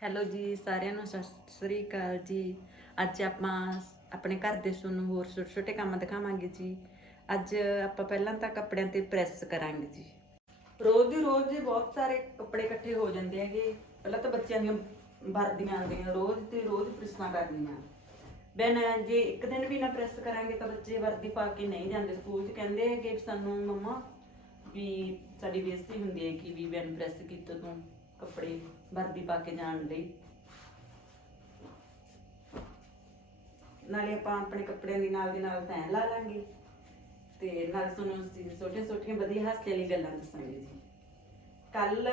Hello ਜੀ, ਸਾਰਿਆਂ ਨੂੰ ਸਤਿ ਸ੍ਰੀ ਅਕਾਲ ਜੀ। ਅੱਜ ਆਪਾਂ ਆਪਣੇ ਘਰ ਦੇ ਤੁਹਾਨੂੰ ਹੋਰ ਛੋਟੇ ਛੋਟੇ ਕੰਮ ਦਿਖਾਵਾਂਗੇ ਜੀ। ਅੱਜ ਆਪਾਂ ਪਹਿਲਾਂ ਤਾਂ ਕੱਪੜਿਆਂ ਤੇ ਪ੍ਰੈਸ ਕਰਾਂਗੇ ਜੀ। ਰੋਜ਼ ਦੀ ਰੋਜ਼ ਜੀ ਬਹੁਤ ਸਾਰੇ ਕੱਪੜੇ ਇਕੱਠੇ ਹੋ ਜਾਂਦੇ ਹੈਗੇ, ਪਹਿਲਾਂ ਤਾਂ ਬੱਚਿਆਂ ਦੀਆਂ ਵਰਦੀਆਂ ਆਉਂਦੀਆਂ, ਰੋਜ਼ ਤੇ ਰੋਜ਼ ਪ੍ਰੈਸਾਂ ਕਰਨੀਆਂ। ਬੈਨ ਜੇ ਇੱਕ ਦਿਨ ਵੀ ਨਾ ਪ੍ਰੈਸ ਕਰਾਂਗੇ ਤਾਂ ਬੱਚੇ ਵਰਦੀ ਪਾ ਕੇ ਨਹੀਂ ਜਾਂਦੇ ਸਕੂਲ 'ਚ। ਕਹਿੰਦੇ ਹੈਗੇ ਵੀ ਸਾਨੂੰ ਮੰਮਾ ਵੀ ਸਾਡੀ ਬੇਇੱਜ਼ਤੀ ਹੁੰਦੀ ਹੈ ਕਿ ਵੀ ਬੈਨ ਪ੍ਰੈਸ ਕੀਤਾ ਤੂੰ। ਕੱਪੜੇ ਵਰਦੀ ਪਾ ਕੇ ਜਾਣ ਲਈ। ਨਾਲੇ ਆਪਾਂ ਆਪਣੇ ਕੱਪੜਿਆਂ ਦੀ ਨਾਲ ਦੀ ਨਾਲ ਤੈਂ ਲਾ ਲਾਂਗੇ। ਤੇ ਨਾਲ ਤੁਹਾਨੂੰ ਅਸੀਂ ਛੋਟੀਆਂ ਛੋਟੀਆਂ ਵਧੀਆ ਹਾਸੇ ਵਾਲੀ ਗੱਲਾਂ ਦੱਸਾਂਗੇ ਜੀ। ਕੱਲ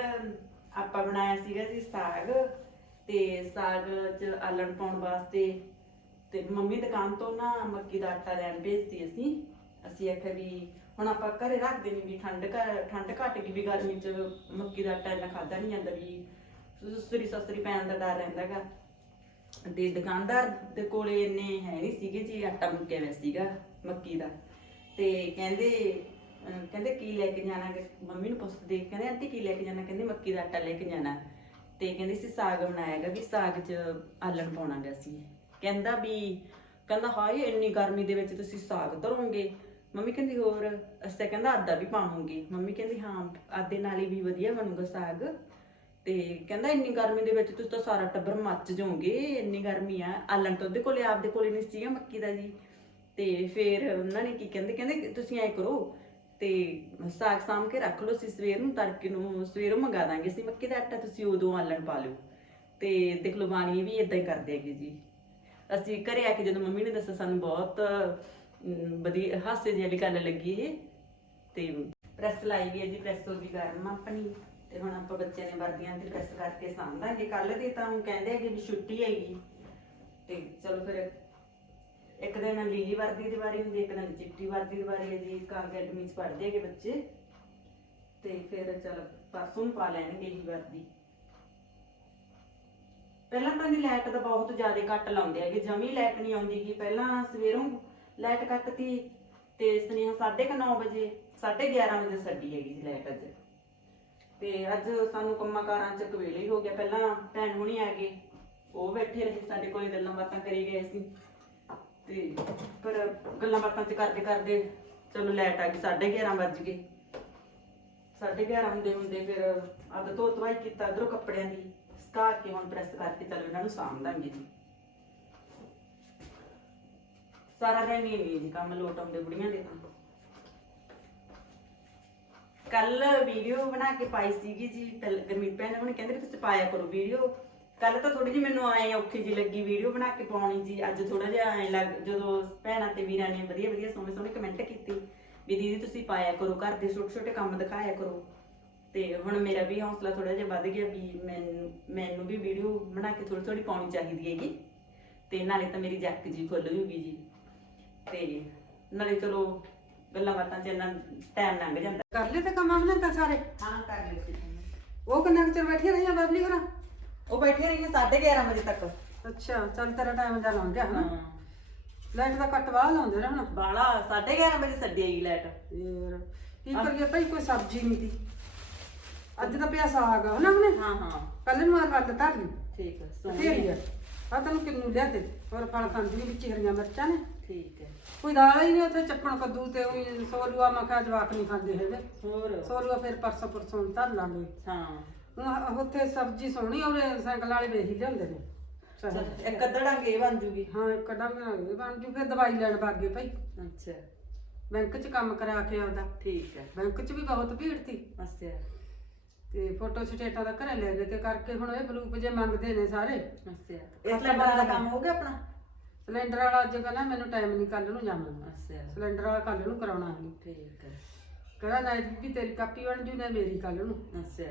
ਆਪਾਂ ਬਣਾਇਆ ਸੀਗਾ ਜੀ ਸਾਗ ਤੇ ਸਾਗ 'ਚ ਆਲਣ ਪਾਉਣ ਵਾਸਤੇ ਤੇ ਮੰਮੀ ਦੁਕਾਨ ਤੋਂ ਨਾ ਮੱਕੀ ਦਾ ਆਟਾ ਲੈਣ ਭੇਜਤੀ ਅਸੀਂ। ਅਸੀਂ ਆਖਿਆ ਵੀ ਹੁਣ ਆਪਾਂ ਘਰੇ ਰੱਖਦੇ ਨਹੀਂ ਵੀ ਠੰਡ ਘ- ਠੰਡ ਘੱਟ ਗਈ ਵੀ ਗਰਮੀ 'ਚ ਮੱਕੀ ਦਾ ਆਟਾ ਇੰਨਾ ਖਾਦਾ ਨਹੀਂ ਜਾਂਦਾ ਵੀ ਸੁਸਰੀ ਸਸਰੀ ਪੈਣ ਦਾ ਡਰ ਰਹਿੰਦਾਗਾ ਤੇ ਦੁਕਾਨਦਾਰ ਦੇ ਕੋਲੇ ਇੰਨੇ ਹੈ ਨਹੀਂ ਸੀਗੇ ਜੀ, ਆਟਾ ਮੁੱਕਿਆ ਹੋਇਆ ਸੀਗਾ ਮੱਕੀ ਦਾ। ਤੇ ਕਹਿੰਦੇ, ਅਹ ਕਹਿੰਦੇ ਕੀ ਲੈ ਕੇ ਜਾਣਾ ਗਾ? ਮੰਮੀ ਨੂੰ ਪੁੱਛਦੇ, ਕਹਿੰਦੇ ਆਂਟੀ ਕੀ ਲੈ ਕੇ ਜਾਣਾ? ਕਹਿੰਦੇ ਮੱਕੀ ਦਾ ਆਟਾ ਲੈ ਕੇ ਜਾਣਾ। ਤੇ ਕਹਿੰਦੇ ਸੀ ਸਾਗ ਬਣਾਇਆਗਾ ਵੀ ਸਾਗ 'ਚ ਆਲਣ ਪਾਉਣਾਗਾ ਸੀ। ਕਹਿੰਦਾ ਵੀ, ਕਹਿੰਦਾ ਹਾਏ ਇੰਨੀ ਗਰਮੀ ਦੇ ਵਿੱਚ ਤੁਸੀਂ ਸਾਗ ਧਰੋਗੇ। ਮੰਮੀ ਕਹਿੰਦੀ ਹੋਰ ਅਸੀਂ ਤਾਂ ਕਹਿੰਦਾ ਆਦਾ ਵੀ ਪਾਵਾਂਗੇ। ਮੰਮੀ ਕਹਿੰਦੀ, ਹਾਂ ਆਦੇ ਨਾਲ ਹੀ ਵੀ ਵਧੀਆ ਬਣੂਗਾ ਸਾਗ। ਤੇ ਕਹਿੰਦਾ, ਇੰਨੀ ਗਰਮੀ ਦੇ ਵਿੱਚ ਤੁਸੀਂ ਤਾਂ ਸਾਰਾ ਟੱਬਰ ਮੱਚ ਜਾਓਗੇ। ਇੰਨੀ ਗਰਮੀ ਆ। ਆਲਣ ਤਾਂ ਉਹਦੇ ਕੋਲੇ, ਆਪਦੇ ਕੋਲੇ ਨਹੀਂ ਸੀਗਾ ਮੱਕੀ ਦਾ ਜੀ। ਤੇ ਫਿਰ ਉਹਨਾਂ ਨੇ ਕੀ ਕਹਿੰਦੇ ਕਹਿੰਦੇ, ਤੁਸੀਂ ਐ ਕਰੋ, ਤੇ ਸਾਗ ਸਾਂਭ ਕੇ ਰੱਖ ਲਓ। ਅਸੀਂ ਸਵੇਰ ਨੂੰ ਤੜਕੇ ਨੂੰ, ਸਵੇਰੋਂ ਮੰਗਾ ਦਾਂਗੇ ਅਸੀਂ ਮੱਕੀ ਦਾ ਆਟਾ, ਤੁਸੀਂ ਉਦੋਂ ਆਲਣ ਪਾ ਲਿਓ। ਤੇ ਦੇਖ ਲਓ ਬਾਣੀ ਵੀ ਇਦਾਂ ਹੀ ਕਰਦੇ ਹੈਗੇ ਜੀ। ਅਸੀਂ ਘਰੇ ਆ ਕੇ ਜਦੋਂ ਮੰਮੀ ਨੇ ਦੱਸਿਆ, ਸਾਨੂੰ ਬਹੁਤ ਅਮ, ਵਧੀਆ ਹਾਸੇ ਜਿਹੀ ਵਾਲੀ ਗੱਲ ਲੱਗੀ ਇਹ। ਤੇ ਪ੍ਰੈਸ ਲਾਈ ਗਈ ਹੈ ਜੀ ਪ੍ਰੈਸ ਹੋ ਗਈ ਗਰਮ ਆਪਣੀ। ਤੇ ਹੁਣ ਆਪਾਂ ਬੱਚਿਆਂ ਨੇ ਵਰਦੀਆਂ ਤੇ ਪ੍ਰੈਸ ਕਰਕੇ ਸਾਂਭਾਂਗੇ ਕੱਲ ਦੀ ਤਾਂ ਉਹ ਕਹਿੰਦੇ ਹੈਗੇ ਵੀ ਛੁੱਟੀ ਹੈਗੀ। ਤੇ ਚਲੋ ਫਿਰ ਇੱਕ ਦਿਨ ਲੀਲੀ ਵਰਦੀ ਦੀ ਵਾਰੀ ਹੁੰਦੀ ਇੱਕ ਦਿਨ ਚਿੱਟੀ ਵਰਦੀ ਦੀ ਵਾਰੀ ਹੈ ਜੀ। ਕਾਰ ਅਕੈਡਮੀ ਚ ਪੜ੍ਹਦੇ ਹੈਗੇ ਬੱਚੇ। ਤੇ ਫਿਰ ਚਲ ਪਰਸੋਂ ਨੂੰ ਪਾ ਲੈਣਗੇ ਜੀ ਵਰਦੀ। ਪਹਿਲਾਂ ਤਾਂ ਦੀ ਲਾਈਟ ਦਾ ਬਹੁਤ ਜ਼ਿਆਦਾ ਕੱਟ ਲਾਉਂਦੇ ਹੈਗੇ। ਜਮੀ ਲਾਈਟ ਨਹੀਂ ਆਉਂਦੀ ਗੀ। ਪਹਿਲਾਂ ਸਵੇਰੋਂ ਲਾਈਟ ਕੱਟਤੀ ਤੇ ਸਨੇਹਾ 9:30 ਵਜੇ 11:30 ਵਜੇ ਛੱਡੀ ਹੈਗੀ ਜੀ ਲਾਈਟ ਅੱਜ। ਤੇ ਅੱਜ ਸਾਨੂੰ ਕੰਮਾਂ ਕਾਰਾਂ ਚ ਕਵੇਲੇ ਹੀ ਹੋ ਗਿਆ, ਪਹਿਲਾਂ ਭੈਣ ਹੁਣੀ ਆ ਗਏ, ਉਹ ਬੈਠੇ ਰਹੇ ਸਾਡੇ ਕੋਲੇ, ਗੱਲਾਂ ਬਾਤਾਂ ਕਰੀ ਗਏ ਸੀ ਤੇ ਪਰ ਗੱਲਾਂ ਬਾਤਾਂ ਚ ਕਰਦੇ ਕਰਦੇ ਚਲੋ ਲਾਈਟ ਆ ਗਈ 11:30 ਵੱਜ ਗਏ। 11:30 ਹੁੰਦੇ ਹੁੰਦੇ ਫਿਰ ਅੱਧ ਧੋ ਧਵਾਈ ਕੀਤਾ ਅਧਰੋਂ ਕੱਪੜਿਆਂ ਦੀ ਸੁਕਾ ਕੇ ਹੁਣ ਪ੍ਰੈਸ ਕਰਕੇ ਚਲੋ ਇਹਨਾਂ ਨੂੰ ਸਾਂਭ ਦਾਂਗੇ ਜੀ। ਸਾਰਾ ਦਿਨ ਹੀ ਨਹੀਂ ਕੰਮ ਲੋਟ ਆਉਂਦੇ ਬੁੜੀਆਂ ਦੇ ਤਾਂ ਕੱਲ ਵੀਡੀਓ ਬਣਾ ਕੇ ਪਾਈ ਸੀਗੀ ਜੀ ਪਹਿਲ- ਗੁਰਮੀਤ ਭੈਣ ਨੇ ਉਹਨੇ ਕਹਿੰਦੇ ਵੀ ਤੁਸੀਂ ਪਾਇਆ ਕਰੋ ਵੀਡੀਓ। ਕੱਲ ਤਾਂ ਥੋੜੀ ਜਿਹੀ ਮੈਨੂੰ ਆਏ ਔਖੀ ਜੀ ਲੱਗੀ ਵੀਡੀਓ ਬਣਾ ਕੇ ਪਾਉਣੀ ਜੀ। ਅੱਜ ਥੋੜਾ ਜਿਹਾ ਐ ਲੱਗ, ਜਦੋਂ ਭੈਣਾਂ ਤੇ ਵੀਰਾਂ ਨੇ ਵਧੀਆ ਵਧੀਆ ਸੋਹਣੇ ਸੋਹਣੇ ਕਮੈਂਟ ਕੀਤੇ ਵੀ ਦੀਦੀ ਤੁਸੀਂ ਪਾਇਆ ਕਰੋ, ਘਰ ਦੇ ਛੋਟੇ ਛੋਟੇ ਕੰਮ ਦਿਖਾਇਆ ਕਰੋ। ਤੇ ਹੁਣ ਮੇਰਾ ਵੀ ਹੌਸਲਾ ਥੋੜਾ ਜਿਹਾ ਵੱਧ ਗਿਆ ਵੀ ਮੈਨੂੰ ਮੈਨੂੰ ਵੀ ਵੀਡੀਓ ਬਣਾ ਕੇ ਥੋੜੀ ਥੋੜੀ ਪਾਉਣੀ ਚਾਹੀਦੀ ਹੈਗੀ। ਤੇ ਨਾਲੇ ਤਾਂ ਮੇਰੀ ਜੱਕ ਜੀ ਖੁੱਲ ਜੂਗੀ ਜੀ। ਤੇ ਨਾਲੇ ਚਲੋ ਗੱਲਾਂ ਬਾਤਾਂ ਚ ਇੰਨਾ ਟਾਈਮ ਲੰਘ ਜਾਂਦਾ। ਕਰ ਲਏ ਤੇ ਕੰਮ ਤਾਂ ਸਾਰੇ? ਹਾਂ ਕਰ ਲਿਓ ਉਹ ਕਿੰਨਾ ਕੁ ਚਿਰ ਬੈਠੀ ਰਹੀਆਂ ਬਬਲੀ ਹੋਰਾਂ? ਉਹ ਬੈਠੇ ਰਹੀਆਂ 11:30 ਵਜੇ ਤੱਕ। ਅੱਛਾ ਚੱਲ ਤੇਰਾ ਟਾਈਮ ਜਾ ਲੰਘ ਗਿਆ ਹਨਾ? ਹਾਂ। ਲਾਈਟ ਦਾ ਕੱਟ ਬਾਹਰ ਲਾਉਂਦੇ ਨੇ ਹੁਣ? ਬਾਲਾ 11:30 ਵਜੇ ਛੱਡੀ ਆਈ ਲਾਈਟ। ਫੇਰ ਕੀ ਕਰੀਏ ਭਾਈ ਕੋਈ ਸਬਜ਼ੀ ਨਹੀਂ ਦੀ ਅੱਜ ਤਾਂ ਪਿਆ ਸਾਗ ਆ ਹਨਾ ਉਹਨੇ ਹਾਂ ਹਾਂ। ਕੱਲ ਨੂੰ ਆ ਕੱਲ ਧਰ ਲਈ। ਠੀਕ ਹੈ ਹੀ ਸੋਹਣੀ ਆ। ਆ। ਤੈਨੂੰ ਕਿੰਨੂ ਲਿਆ ਤੇ ਹੋਰ ਫਲ ਖਾਂਦੀ ਵਿੱਚ ਹਰੀਆਂ ਮਿਰਚਾਂ ਨੇ। ਠੀਕ ਹੈ ਕੋਈ ਦਾਲ ਹੀ ਨਹੀਂ ਉੱਥੇ ਚੱਪਣ ਕੱਦੂ ਤੇ ਉਹੀ ਸੋਲੂਆ ਮੈਂ ਕਿਹਾ ਜਵਾਕ ਨਹੀਂ ਖਾਂਦੇ ਹੈਗੇ। ਹੋਰ? ਸੋਲੂਆ ਫਿਰ ਪਰਸੋਂ ਪਰਸੋਂ ਧਰ ਲਾਂਗੇ। ਹਾਂ। ਹੁਣ ਉੱਥੇ ਸਬਜ਼ੀ ਸੋਹਣੀ ਉਹਦੇ ਸਾਈਕਲ ਵਾਲੇ ਵੇਖ ਹੀ ਲਿਆਉਂਦੇ ਨੇ। ਇੱਕ ਅੱਧੜਾਂਗੇ ਬਣ ਜੂਗੀ। ਹਾਂ ਨਾਲ ਇਹ ਬਣ ਜੂ ਫਿਰ ਦਵਾਈ ਲੈਣ ਬਾਗੇ ਭਾਈ। ਅੱਛਾ। ਬੈਂਕ 'ਚ ਕੰਮ ਕਰਾ ਕੇ ਆਉਂਦਾ। ਠੀਕ ਹੈ। ਬੈਂਕ 'ਚ ਵੀ ਬਹੁਤ ਭੀੜ ਸੀ। ਅੱਛਾ। ਤੇ ਫੋਟੋ ਸਟੇਟਾਂ ਦਾ ਘਰੇ ਲੈ ਗਏ ਤੇ ਕਰਕੇ ਹੁਣ ਇਹ ਬਲੂਪ ਜੇ ਮੰਗਦੇ ਨੇ ਸਾਰੇ। ਅੱਛਾ। ਇਸ ਸਿਲੰਡਰ ਦਾ ਕੰਮ ਹੋ ਗਿਆ ਆਪਣਾ? ਸਿਲੰਡਰ ਵਾਲਾ ਅੱਜ ਕਹਿੰਦਾ ਮੈਨੂੰ ਟਾਈਮ ਨਹੀਂ ਕੱਲ ਨੂੰ ਜਾਵਾਂਗਾ ਅੱਛਾ। ਸਿਲੰਡਰ ਵਾਲਾ ਕੱਲ ਨੂੰ ਕਰਾਉਣਾ ਹੈ ਠੀਕ ਹੈ ਕਹਿੰਦਾ ਨਾ ਵੀ ਤੇਰੀ ਕਾਪੀ ਬਣ ਜੂ ਨਾ ਮੇਰੀ ਕੱਲ ਨੂੰ। ਅੱਛਾ।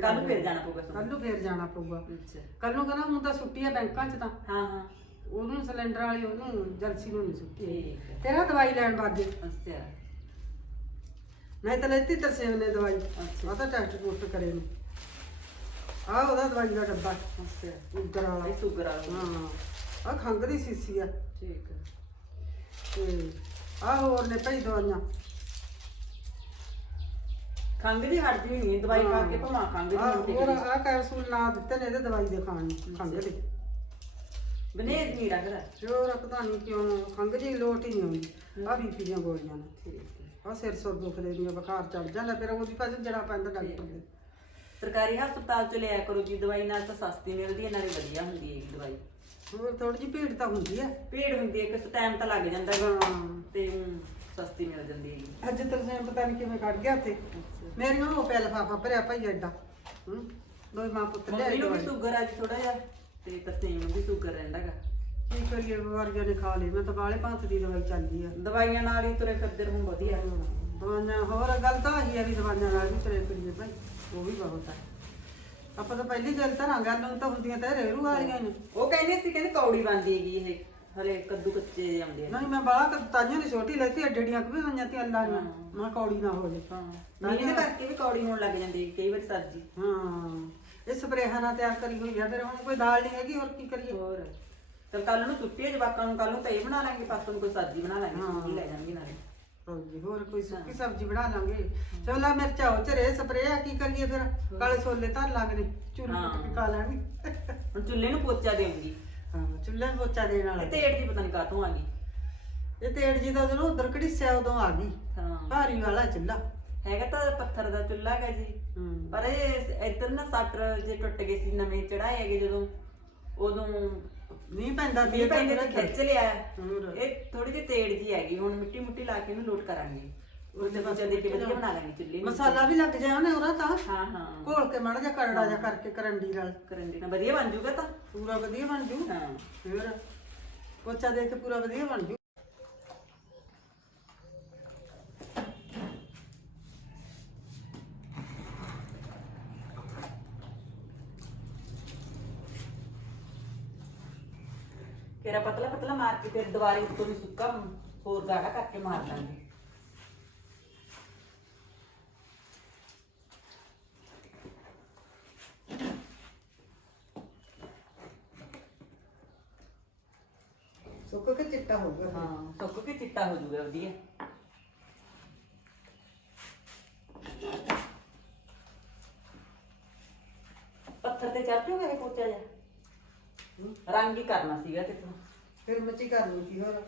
ਕੱਲ ਨੂੰ ਫੇਰ ਜਾਣਾ ਪਊਗਾ ਕੱਲ ਨੂੰ ਫੇਰ ਜਾਣਾ ਪਊਗਾ। ਅੱਛਾ। ਕੱਲ ਨੂੰ ਕਹਿੰਦਾ ਹੁਣ ਤਾਂ ਛੁੱਟੀ ਹੈ ਬੈਂਕਾਂ 'ਚ ਤਾਂ। ਹਾਂ ਹਾਂ। ਉਹਨੂੰ ਸਿਲੰਡਰ ਵਾਲੀ ਉਹਨੂੰ ਜਲਸੀ ਨੂੰ ਨਹੀਂ ਛੁੱਟੀ ਠੀਕ ਹੈ ਤੇਰਾ ਦਵਾਈ ਲੈਣ ਬਾਗੇ ਅੱਛਾ। ਨਹੀਂ ਤਾਂ ਲੈਤੀ ਤਰਸੇਵ ਨੇ ਦਵਾਈ। ਅੱਛਾ। ਆ ਤਾਂ ਟੈਸਟ ਟੂਸਟ ਕਰੇ ਨੂੰ। ਆ ਉਹਦਾ ਦਵਾਈ ਦਾ ਡੱਬਾ। ਅੱਛਾ। ਉਧਰ ਵਾਲਾ। ਇਹ ਸ਼ੂਗਰ ਵਾਲਾ। ਹਾਂ। ਆ ਖੰਗ ਦੀ ਸੀਸੀ ਆ। ਠੀਕ ਹੈ ਤੇ ਆ ਹੋਰ ਨੇ ਭਈ ਦਵਾਈਆਂ। ਖੰਘ ਦੀ ਹਟਦੀ ਨਹੀਂ ਦਵਾਈ ਖਾ ਕੇ ਭਮਾ ਦੀ ਆਹ, ਠੀਕ ਹੋਰ ਆ ਕੈਪਸੂਲ ਨਾ ਦਿੱਤੇ ਨੇ ਇਹਦੇ ਦਵਾਈ ਦੇ ਖਾਣ ਨੂੰ ਖੰਘ ਦੇ। ਬਨੇਜ ਨਹੀਂ ਰੱਖਦਾ। ਜੋ ਪਤਾ ਨਹੀਂ ਕਿਉਂ ਖੰਘ ਜੀ ਲੋਟ ਹੀ ਨਹੀਂ ਆਉਂਦੀ। ਆ ਬੀਪੀ ਦੀਆਂ ਗੋਲੀਆਂ ਨੇ। ਆ। ਸਿਰ ਸੁਰ ਦੁਖਦੇ ਦੀਆਂ ਬੁਖਾਰ ਚੜ ਜਾਂਦਾ ਫਿਰ ਉਹਦੀ ਭਾਜੀ ਜੜਾ ਪੈਂਦਾ ਡਾਕਟਰ ਦੇ ਸਰਕਾਰੀ ਹਸਪਤਾਲ ਚ ਲਿਆ ਕਰੋ ਜੀ ਦਵਾਈ ਨਾਲ ਤਾਂ ਸਸਤੀ ਮਿਲਦੀ ਹੈ ਨਾਲੇ ਵਧੀਆ ਹੁੰਦੀ ਹੈ ਦਵਾਈ। ਹੋਰ ਥੋੜੀ ਜਿਹੀ ਭੀੜ ਤਾਂ ਹੁੰਦੀ ਆ। ਭੀੜ ਹੁੰਦੀ ਹੈ ਕਿਸ ਟਾਈਮ ਤਾਂ ਲੱਗ ਜਾਂਦਾ ਹਾਂ। ਤੇ ਊਂ ਸਸਤੀ ਮਿਲ ਜਾਂਦੀ ਹੈ ਅੱਜ ਤਰਸੇਮ ਪਤਾ ਨਹੀਂ ਕਿਵੇਂ ਕੱਢ ਗਿਆ ਉੱਥੇ। ਮੇਰੀਆਂ ਉਹ ਪਿਆ ਲਫਾਫਾ ਭਰਿਆ ਭਾਈ ਐਡਾ। ਹੂੰ ਦੋਈ ਮਾਂ ਪੁੱਤ ਲੈ ਮੰਮੀ ਨੂੰ ਵੀ ਸ਼ੂਗਰ ਅੱਜ ਥੋੜਾ ਜਿਹਾ ਤੇ ਤਰਸੇਮ ਨੂੰ ਵੀ ਸ਼ੂਗਰ ਰਹਿੰਦਾਗਾ ਕੀ ਕਰੀਏ ਬਿਮਾਰੀਆਂ ਨੇ ਖਾ ਲਈ। ਮੈਂ ਤਾਂ ਬਾਲੇ ਪੰਥ ਦੀ ਦਵਾਈ ਚੱਲਦੀ ਆ। ਦਵਾਈਆਂ ਨਾਲ ਹੀ ਤੁਰੇ ਫਿਰਦੇ ਰਹੂੰ ਵਧੀਆ। ਦਵਾਈਆਂ ਹੋਰ ਗੱਲ ਤਾਂ ਆਹੀ ਆ ਵੀ ਦਵਾਈਆਂ ਨਾਲ ਵੀ ਤਰੇ ਕਰੀਏ ਭਾਈ। ਉਹ ਵੀ ਬਹੁਤ ਆ। ਆਪਾਂ ਤਾਂ ਪਹਿਲੀ ਗੱਲ ਤਾਂ ਨਾ ਗੱਲ ਨੂੰ ਤਾਂ ਹੁੰਦੀਆਂ ਤਾਂ ਰੇਰੂ ਵਾਲੀਆਂ ਨੇ। ਉਹ ਕਹਿੰਦੇ ਸੀ ਕਹਿੰਦੇ ਕੌੜੀ ਬਣਦੀ ਹੈਗੀ ਇਹ। ਹਲੇ ਕੱਦੂ ਕੱਚੇ ਜਿਹੇ ਆਉਂਦੇ ਨਹੀਂ ਮੈਂ ਬਾਲਾ ਕਤਾਈਆਂ ਦੀ ਛੋਟੀ ਲੈਤੀ ਐਡੜੀਆਂ ਕਿ ਵੀ ਹੋਈਆਂ ਤੇ ਅੱਲਾ ਨੇ ਮੈਂ ਕੌੜੀ ਨਾ ਹੋ ਜੇ। ਹਾਂ। ਨਹੀਂ ਇਹਦੇ ਕਰਕੇ ਵੀ ਕੌੜੀ ਹੋਣ ਲੱਗ ਜਾਂਦੀ ਹੈ ਕਈ ਵਾਰੀ ਸਬਜ਼ੀ। ਹਾਂ। ਇਹ ਸਪਰੇਹਾਂ ਨਾਲ ਤਿਆਰ ਕਰੀ ਹੋਈ ਆ ਫਿਰ ਹੁਣ ਕੋਈ ਦਾਲ ਨਹੀਂ ਹੈਗੀ ਹੋਰ ਕੀ ਕਰੀਏ? ਹੋਰ। ਚਲ ਕੱਲ ਨੂੰ ਹੈ ਜਵਾਕਾਂ ਨੂੰ ਕੱਲ ਨੂੰ ਕਈ ਬਣਾ ਲਾਂਗੇ ਪਾਸੋਂ ਕੋਈ ਸਬਜ਼ੀ ਬਣਾ ਲਾਂਗੇ ਲੈ ਜਾਣਗੇ ਨਾਲੇ। ਹਾਂਜੀ ਹੋਰ ਕੋਈ ਸੁੱਕੀ ਸਬਜ਼ੀ ਬਣਾ ਲਾਂਗੇ। ਚੋਲਾ ਮਿਰਚਾਂ ਉਹ ਚ ਰੇ ਸਪਰੇ ਆ ਕੀ ਕਰੀਏ ਫਿਰ? ਕਾਲੇ ਛੋਲੇ ਧਰ ਲਾਂਗੇ ਚੁੱਲ੍ਹੇ। ਤੇ ਕਾ ਲਾਂਗੇ ਹੁਣ ਚੁੱਲ੍ਹੇ ਨੂੰ ਪੋਚਾ ਦੇਉਂਗੀ ਹਾਂ ਚੁੱਲ੍ਹੇ ਨੂੰ ਪੋਚਾ ਦੇਣ ਵਾਲਾ। ਇਹ ਤੇੜ ਦੀ ਪਤਾ ਨਹੀਂ ਕਾਤੋਂ ਆ ਗਈ। ਇਹ ਤੇੜ ਜੀ ਦਾ ਜਦੋਂ ਉਧਰ ਕੜੀਸਿਆ ਉਦੋਂ ਆ ਗਈ। ਹਾਂ। ਭਾਰੀ ਵਾਲਾ ਚੁੱਲ੍ਹਾ। ਹੈਗਾ ਤਾਂ ਪੱਥਰ ਦਾ ਚੁੱਲ੍ਹਾ ਹੈਗਾ ਜੀ। ਪਰ ਇਹ ਇੱਧਰ ਨਾ ਸੱਟਰ ਜੇ ਟੁੱਟ ਗਏ ਸੀ ਨਵੇਂ ਚੜਾਏ ਹੈਗੇ ਜਦੋਂ। ਉਦੋਂ ਨਹੀਂ ਪੈਂਦਾ ਤੇ ਪੈਂਦੇ ਤੇ ਖਿੱਚ ਲਿਆ। ਹੋਰ। ਇਹ ਥੋੜੀ ਜਿਹੀ ਤੇੜ ਜੀ ਹੈਗੀ ਹੁਣ ਮਿੱਟੀ ਮੁੱਟੀ ਲਾ ਕੇ ਇਹਨੂੰ ਲੋਟ ਕਰਾਂਗੇ। ਉਹਦੇ ਪਾਸੇ ਦੇ ਕੇ ਵਧੀਆ ਬਣਾ ਲਾਂਗੇ ਚੁੱਲ੍ਹੇ ਨੂੰ ਮਸਾਲਾ ਵੀ ਲੱਗ ਜਾਏ ਉਹਨੇ ਉਹਦਾ ਤਾਂ? ਹਾਂ ਹਾਂ। ਘੋਲ ਕੇ ਮਾੜਾ ਜਿਹਾ ਕਰੜਾ ਜਿਹਾ ਕਰਕੇ ਕਰੰਡੀ ਨਾਲ। ਕਰਨ ਦੀ ਨਾ ਵਧੀਆ ਬਣ ਜੂਗਾ ਤਾਂ। ਪੂਰਾ ਵਧੀਆ ਬਣ ਜੂ? ਹਾਂ। ਫਿਰ ਪੋਚਾ ਦੇ ਕੇ ਪੂਰਾ ਵਧੀਆ ਬਣ ਜੂ? ਮਾਰ ਕੇ ਫਿਰ ਦੁਬਾਰੇ ਉੱਤੋਂ ਦੀ ਸੁੱਕਾ ਹੋਰ ਗਾੜਾ ਕਰਕੇ ਮਾਰ ਲਾਂਗੇ। ਸੁੱਕ ਕੇ ਚਿੱਟਾ ਹੋ ਗਿਆ ਹਾਂ ਸੁੱਕ ਕੇ ਚਿੱਟਾ ਹੋ ਜੂਗਾ ਵਧੀਆ। ਪੱਥਰ ਤੇ ਚੜ ਜੂਗਾ ਇਹ ਪੋਚਾ ਜਾ ਰੰਗ ਹੀ ਕਰਨਾ ਸੀਗਾ ਤੇ ਤੂੰ ਫਿਰ ਮੱਚੀ ਕਰਨੀ ਕੀ ਹੋਰ।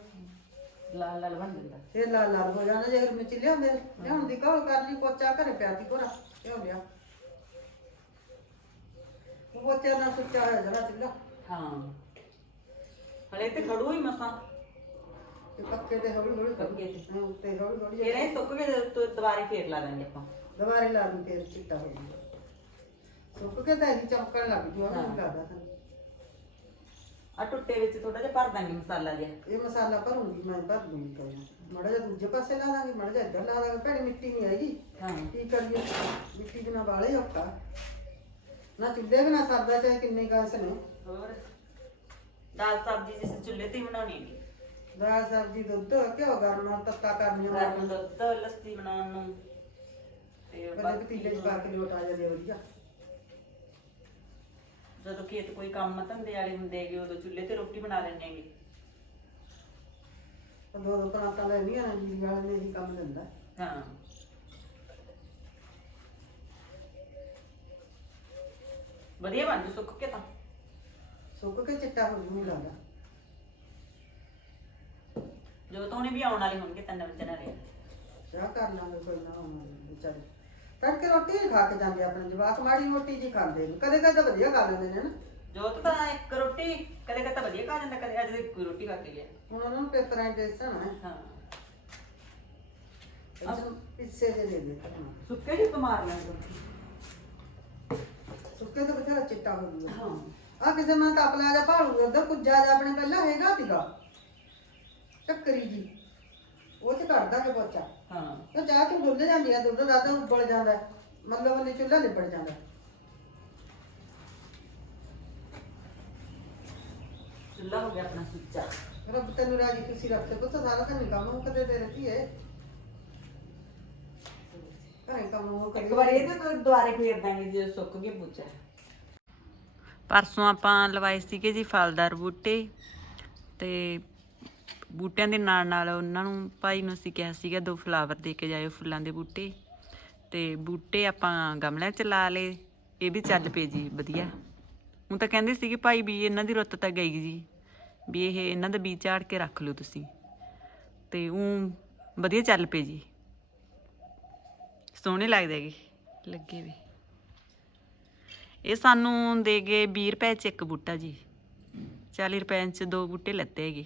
ਲਾਲ ਲਾਲ ਬਣ ਜਾਂਦਾ। ਫਿਰ ਲਾਲ ਲਾਲ ਹੋ ਜਾਣਾ ਜੇ ਫਿਰ ਮੱਚੀ ਲਿਆਉਂਦੇ ਲਿਆਉਣ ਦੀ ਕਾਹਲ ਕਰ ਲਈ ਪੋਚਾ ਘਰੇ ਪਿਆ ਸੀ ਪੂਰਾ ਲਿਆਉ ਲਿਆ ਉਹ ਪੋਚਾ ਨਾਲ ਸੁੱਚਾ ਹੋਇਆ ਜਰਾ ਚੁੱਲਾ ਹਾਂ। ਹਲੇ ਤੇ ਖੜੂ ਹੀ ਮਸਾਂ। ਤੇ ਪੱਕੇ ਤੇ ਹੌਲੀ ਹੌਲੀ ਪੱਕੇ ਤੇ। ਹਾਂ ਉੱਤੇ ਹੌਲੀ ਹੌਲੀ ਫਿਰ ਇਹ ਸੁੱਕ ਕੇ ਤੂੰ ਦੁਬਾਰੇ ਫੇਰ ਲਾ ਦਾਂਗੇ ਆਪਾਂ। ਦੁਬਾਰੇ ਲਾ ਦੂੰ ਫਿਰ ਚਿੱਟਾ ਹੋ ਜਾਊਗਾ। ਸੁੱਕ ਕੇ ਤਾਂ ਇਹ ਚਮਕਣ ਲੱਗ ਜੂ ਉਹਨੂੰ ਕਰਦਾ ਤਾਂ ਆ ਟੁੱਟੇ ਵਿੱਚ ਥੋੜਾ ਜਿਹਾ ਭਰ ਦਾਂਗੇ ਮਸਾਲਾ ਜਿਹਾ। ਇਹ ਮਸਾਲਾ ਭਰੂੰਗੀ ਮੈਂ ਭਰ ਦੂੰਗੀ ਕੋਈ ਮੜਾ ਜਿਹਾ ਦੂਜੇ ਪਾਸੇ ਲਾ ਦਾਂਗੇ ਮੜਾ ਜਿਹਾ ਇੱਧਰ ਲਾ ਦਾਂਗੇ। ਭੈੜੀ ਮਿੱਟੀ ਨਹੀਂ ਆਏਗੀ ਹਾਂ। ਕੀ ਕਰੀਏ? ਮਿੱਟੀ ਬਿਨਾ ਵਾਲੇ ਔਖਾ। ਨਾ ਚੁੱਲ੍ਹੇ ਬਿਨਾ ਸਰਦਾ ਚਾਹੇ ਕਿੰਨੇ ਗੈਸ ਨੇ। ਹੋਰ? ਦਾਲ ਸਬਜ਼ੀ ਜਿਸ ਚੁੱਲ੍ਹੇ ਤੇ ਹੀ ਬਣਾਉਣੀ ਹੈਗੀ। ਦਾਲ ਸਬਜ਼ੀ ਦੁੱਧ ਘਿਓ ਗਰਮ ਤੱਤਾ ਕਰਨੀਆਂ ਗਰਮ ਦੁੱਧ ਲੱਸੀ ਬਣਾਉਣ ਨੂੰ। ਤੇ ਬਾਕੀ ਪਤੀਲੇ ਚ ਪਾ ਕੇ ਲੋਟ ਆ ਜਾਂਦੇ ਵਧੀਆ। ਜਦੋਂ ਖੇਤ ਕੋਈ ਕੰਮ ਧੰਦੇ ਵਾਲੇ ਹੁੰਦੇ ਹੈਗੇ ਉਦੋਂ ਚੁੱਲ੍ਹੇ ਤੇ ਰੋਟੀ ਬਣਾ ਲੈਂਦੇ ਹੈਗੇ। ਤਾਂ ਦੋ ਦੋ ਪਰਾਤਾਂ ਲੈਣੀਆਂ ਨੇ ਜੀ ਵਾਲੇ ਨੇ ਹੀ ਕੰਮ ਦਿੰਦਾ। ਹਾਂ। ਵਧੀਆ ਬਣ ਜੂ ਸੁੱਕ ਕੇ ਤਾਂ। ਸੁੱਕ ਕੇ ਚਿੱਟਾ ਹੋ ਜੂ ਲੱਗਦਾ। ਤੋਂ ਵੀ ਆਉਣ ਵਾਲੇ ਹੋਣਗੇ ਤਿੰਨ ਵਜੇ ਨਾਲੇ। ਚਾਹ ਕਰ ਲਾਂਗੇ ਕੋਈ ਨਾ ਹੁਣ ਵਿਚਾਰੇ। ਤੜਕੇ ਰੋਟੀ ਨਹੀਂ ਖਾ ਕੇ ਜਾਂਦੇ ਆਪਣੇ ਜਵਾਕ ਮਾੜੀ ਮੋਟੀ ਜੀ ਖਾਂਦੇ ਨੇ। ਕਦੇ ਕਦੇ ਤਾਂ ਵਧੀਆ ਖਾ ਲੈਂਦੇ ਨੇ ਨਾ। ਜੋਤ ਤਾਂ ਇੱਕ ਰੋਟੀ ਕਦੇ ਕਦੇ ਤਾਂ ਵਧੀਆ ਖਾ ਜਾਂਦਾ ਕਦੇ ਅੱਜ ਕੋਈ ਰੋਟੀ ਖਾ ਕੇ ਗਿਆ। ਹੁਣ ਉਹਨਾਂ ਨੂੰ ਪੇਪਰਾਂ ਦੇ ਦੇਣਾ ਹੈ। ਪਿੱਛੇ ਦੇ ਦੇ ਦੇ। ਸੁੱਕੇ ਜੀ ਸੁੱਕੇ ਤਾਂ ਬਥੇਰਾ ਚਿੱਟਾ ਹੋ ਜੂਗਾ ਹਾਂ। ਆ ਕਿਸੇ ਮੈਂ ਤਾਂ ਆਪਣਾ ਜਾ ਭਾਲੂ ਉਧਰ ਕੁੱਜਾ ਜਾ ਆਪਣੇ ਪਹਿਲਾਂ ਹੈਗਾ ਸੀਗਾ। ਟੱਕਰੀ ਜੀ। ਉਹ ਚ ਕੱਢਦਾ ਕੇ ਪੋਚਾ। ਹਾਂ। ਉਹ ਚਾਹ ਚੋਂ ਡੁੱਲ ਜਾਂਦੀ ਆ ਦੁੱਧ ਦਾ ਤਾਂ ਉੱਬਲ ਜਾਂਦਾ ਹੈ। ਮਤਲਬ ਉਹਨੇ ਚੁੱਲ੍ਹਾ ਲਿਬੜ ਜਾਂਦਾ ਹੈ। ਚੁੱਲਾ ਹੋ ਗਿਆ ਆਪਣਾ ਸੁੱਚਾ। ਰੱਬ ਤੈਨੂੰ ਰਾਜੀ ਖੁਸ਼ੀ ਰੱਖੇ ਪੁੱਤ ਸਾਰਾ ਤਾਂ ਨਹੀਂ ਕੰਮ ਉਹ ਕਦੇ ਦੇ ਰਹੀ ਹੈ ਘਰੇ ਕੰਮ ਇੱਕ ਕਦੇ ਵਾਰੀ ਇਹ ਤਾਂ ਦੁਆਰੇ ਫੇਰ ਦਾਂਗੇ ਜੇ ਸੁੱਕ ਕੇ ਪੁੱਛਾ ਪਰਸੋਂ ਆਪਾਂ ਲਵਾਏ ਸੀਗੇ ਜੀ ਫਲਦਾਰ ਬੂਟੇ ਤੇ ਬੂਟਿਆਂ ਦੇ ਨਾਲ ਨਾਲ ਉਹਨਾਂ ਨੂੰ ਭਾਈ ਨੂੰ ਅਸੀਂ ਕਿਹਾ ਸੀਗਾ, ਦੋ ਫਲਾਵਰ ਦੇ ਕੇ ਜਾਇਓ ਫੁੱਲਾਂ ਦੇ ਬੂਟੇ। ਤੇ ਬੂਟੇ ਆਪਾਂ ਗਮਲਿਆਂ 'ਚ ਲਾ ਲਏ, ਇਹ ਵੀ ਚੱਲ ਪਏ ਜੀ, ਵਧੀਆ। ਹੁਣ ਤਾਂ ਕਹਿੰਦੇ ਸੀਗੇ ਭਾਈ ਵੀ ਇਹਨਾਂ ਦੀ ਰੁੱਤ ਤਾਂ ਗਈ ਜੀ, ਵੀ ਇਹ ਇਹਨਾਂ ਦਾ ਬੀਜ ਝਾੜ ਕੇ ਰੱਖ ਲਓ ਤੁਸੀਂ। ਤੇ ਉਹ ਵਧੀਆ ਚੱਲ ਪਏ ਜੀ। ਸੋਹਣੇ ਲੱਗਦੇ ਹੈਗੇ, ਲੱਗੇ ਵੀ। ਇਹ ਸਾਨੂੰ ਦੇ ਗਏ 20 ਰੁਪਏ ਚ ਇੱਕ ਬੂਟਾ ਜੀ। 40 ਰੁਪਏ ਚ ਦੋ ਬੂਟੇ ਲੱਤੇ ਹੈਗੇ।